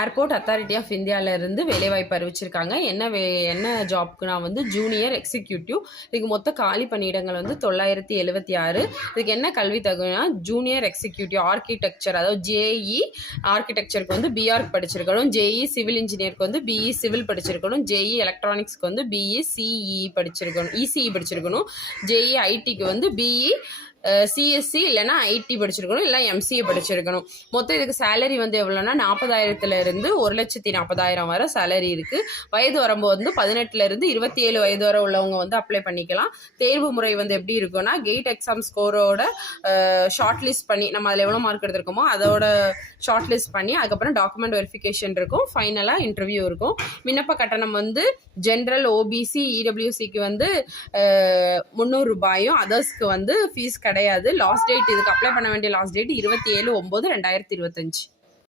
Airport authority of இந்தியாவிலேருந்து வேலைவாய்ப்பு அறிவிச்சிருக்காங்க. என்ன ஜாப்க்குனா வந்து ஜூனியர் எக்ஸிக்யூட்டிவ். இதுக்கு மொத்த காலி பணியிடங்கள் வந்து 976. இதுக்கு என்ன கல்வி தகுதினா ஜூனியர் எக்ஸிக்யூட்டிவ் ஆர்கிடெக்சர், அதாவது ஜேஇ ஆர்கிடெக்சருக்கு வந்து பிஆர்க் படிச்சிருக்கணும், ஜேஇ சிவில் இன்ஜினியருக்கு வந்து பிஇ சிவில் படிச்சிருக்கணும், ஜேஇ எலக்ட்ரானிக்ஸ்க்கு வந்து பிஇ சிஇ படிச்சிருக்கணும், இசிஇ படிச்சிருக்கணும், ஜேஇ ஐடிக்கு வந்து பிஇ சிஎஸ்சி இல்லைனா ஐடி படிச்சிருக்கணும், இல்லை எம்சிஏ படிச்சிருக்கணும். மொத்தம் இதுக்கு சேலரி வந்து எவ்வளோனா 40,000 1,40,000 வரை சேலரி இருக்குது. வயது வரம்பு வந்து 18 27 வயது வரை உள்ளவங்க வந்து அப்ளை பண்ணிக்கலாம். தேர்வு முறை வந்து எப்படி இருக்குன்னா கேட் எக்ஸாம் ஸ்கோரோட ஷார்ட் லிஸ்ட் பண்ணி நம்ம அதில் எவ்வளோ மார்க் எடுத்திருக்கோமோ அதோட ஷார்ட் லிஸ்ட் பண்ணி அதுக்கப்புறம் டாக்குமெண்ட் வெரிஃபிகேஷன் இருக்கும், ஃபைனலாக இன்டர்வியூ இருக்கும். விண்ணப்ப கட்டணம் வந்து ஜென்ரல் ஓபிசி இடபிள்யூசிக்கு வந்து 300 ரூபாயும், அதர்ஸ்க்கு வந்து ஃபீஸ் கிடையாது. லாஸ்ட் டேட் இதுக்கு அப்ளை பண்ண வேண்டிய லாஸ்ட் டேட் 27/9/2025.